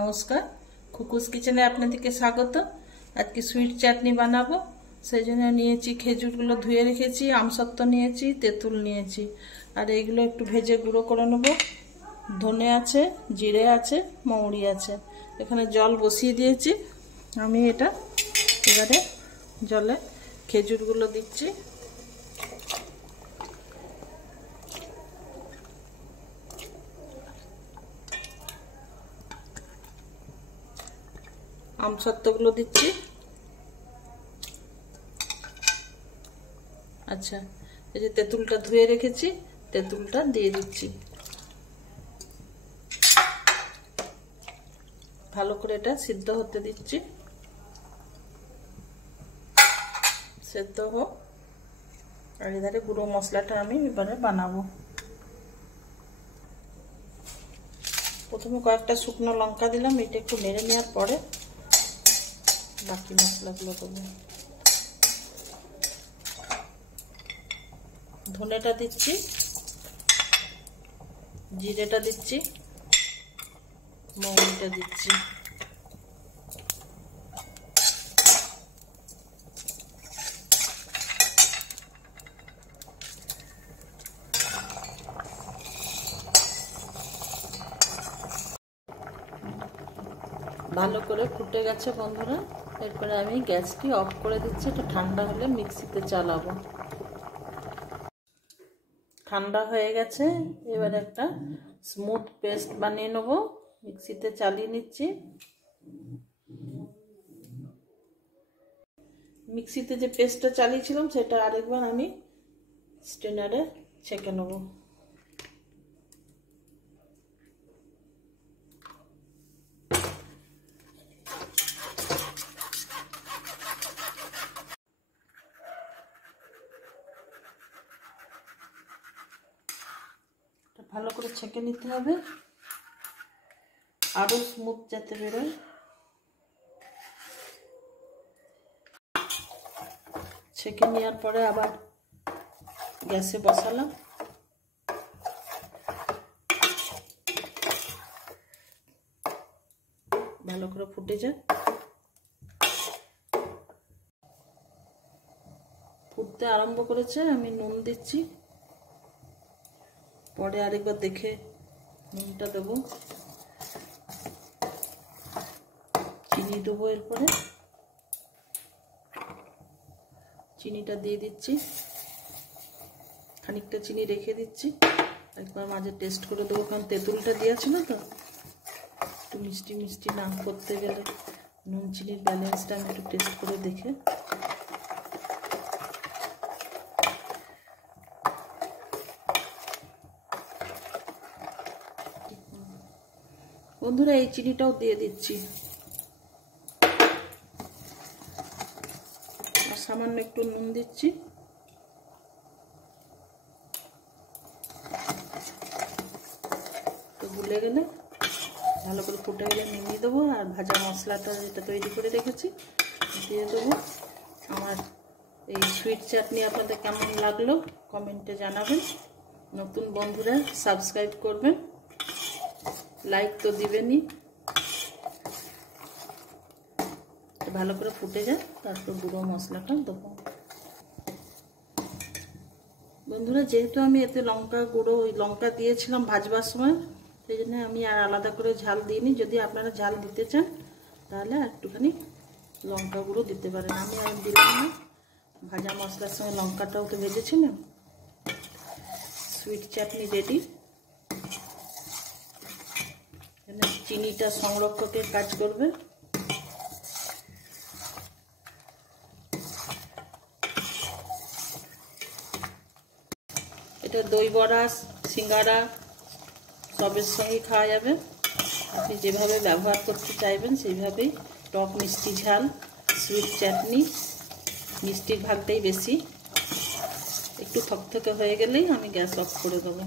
নমস্কার, খুকুস কিচেনে আপনাদেরকে স্বাগত। আজকে সুইট চাটনি বানাবো। সেই জন্য নিয়েছি খেজুরগুলো ধুয়ে রেখেছি, আমসত্ত্ব নিয়েছি, তেঁতুল নিয়েছি, আর এইগুলো একটু ভেজে গুঁড়ো করে নেবো। ধনে আছে, জিরে আছে, মৌরি আছে। এখানে জল বসিয়ে দিয়েছি। আমি এটা এবারে জলে খেজুরগুলো দিচ্ছি। আমসত্ত্বগুলো দিচ্ছি। আচ্ছা, এই যে তেঁতুলটা ধুয়ে রেখেছি, তেঁতুলটা দিয়ে দিচ্ছি। ভালো করে এটা সিদ্ধ হতে দিচ্ছি। সেদ্ধ হোক, আর এধারে গুঁড়ো মশলাটা আমি এবারে বানাবো। প্রথমে কয়েকটা শুকনো লঙ্কা দিলাম, এটা একটু নেড়ে নেওয়ার পরে বাকি মশলাগুলো দেবো। ধনেটা দিচ্ছি, জিরেটা দিচ্ছি, মৌরিটা দিচ্ছি। ভালো করে ফুটে গেছে বন্ধুরা। এরপরে আমি গ্যাসটি অফ করে দিচ্ছি। এটা ঠান্ডা হলে মিক্সিতে চালাবো। ঠান্ডা হয়ে গেছে, এবার একটা স্মুথ পেস্ট বানিয়ে নেব। মিক্সিতে চালিয়ে নিচ্ছি। মিক্সিতে যে পেস্টটা চালিয়েছিলাম সেটা আরেকবার আমি স্ট্রেনারে ছেঁকে নেব। ভালো করে ছেঁকে নিতে হবে, আরো স্মুথ যাতে বেরোয়। ছেঁকে নেওয়ার পরে আবার গ্যাসে বসালাম। ভালো করে ফুটে যায়। ফুটতে আরম্ভ করেছে। আমি নুন দিচ্ছি, পরে আরেকবার দেখে নুনটা দেবো। চিনি দেবো, এরপরে চিনিটা দিয়ে দিচ্ছি। খানিকটা চিনি রেখে দিচ্ছি, একবার মাঝে টেস্ট করে দেবো, কারণ তেঁতুলটা দিয়েছিল তো একটু মিষ্টি মিষ্টি না করতে গেলে নুন চিনির ব্যালেন্সটা আমি একটু টেস্ট করে দেখে। বন্ধুরা, এই চিনিটাও দিয়ে দিচ্ছি, আর সামান্য একটু নুন দিচ্ছি। তো গুলে গেলে, ভালো করে ফুটে গেলে নিয়ে দেবো, আর ভাজা মশলাটা যেটা তৈরি করে রেখেছি দিয়ে দেবো। আমার এই সুইট চাটনি আপনাদের কেমন লাগলো কমেন্টে জানাবেন। নতুন বন্ধুরা সাবস্ক্রাইব করবেন, লাইক তো দিবেনই। ভালো করে ফুটে যায়, তারপর গুঁড়ো মশলাটা দেবো। বন্ধুরা, যেহেতু আমি এতে লঙ্কা গুঁড়ো লঙ্কা দিয়েছিলাম ভাজবার সময়, সেই জন্য আমি আর আলাদা করে ঝাল দিইনি। যদি আপনারা ঝাল দিতে চান তাহলে একটুখানি লঙ্কা গুঁড়ো দিতে পারেন। আমি আর দিলাম না, ভাজা মশলার সঙ্গে লঙ্কাটাও তো ভেজেছিলাম। সুইট চাটনি রেডি। চিনিটা সংরক্ষকের কাজ করবে। এটা দই বড়া, সিঙ্গারা সবের সঙ্গে খাওয়া যাবে। আপনি যেভাবে ব্যবহার করতে চাইবেন সেইভাবেই। টক মিষ্টি ঝাল সুইট চাটনি, মিষ্টির ভাগটাই বেশি। একটু থকথকে হয়ে গেলেই আমি গ্যাস অফ করে দেবো।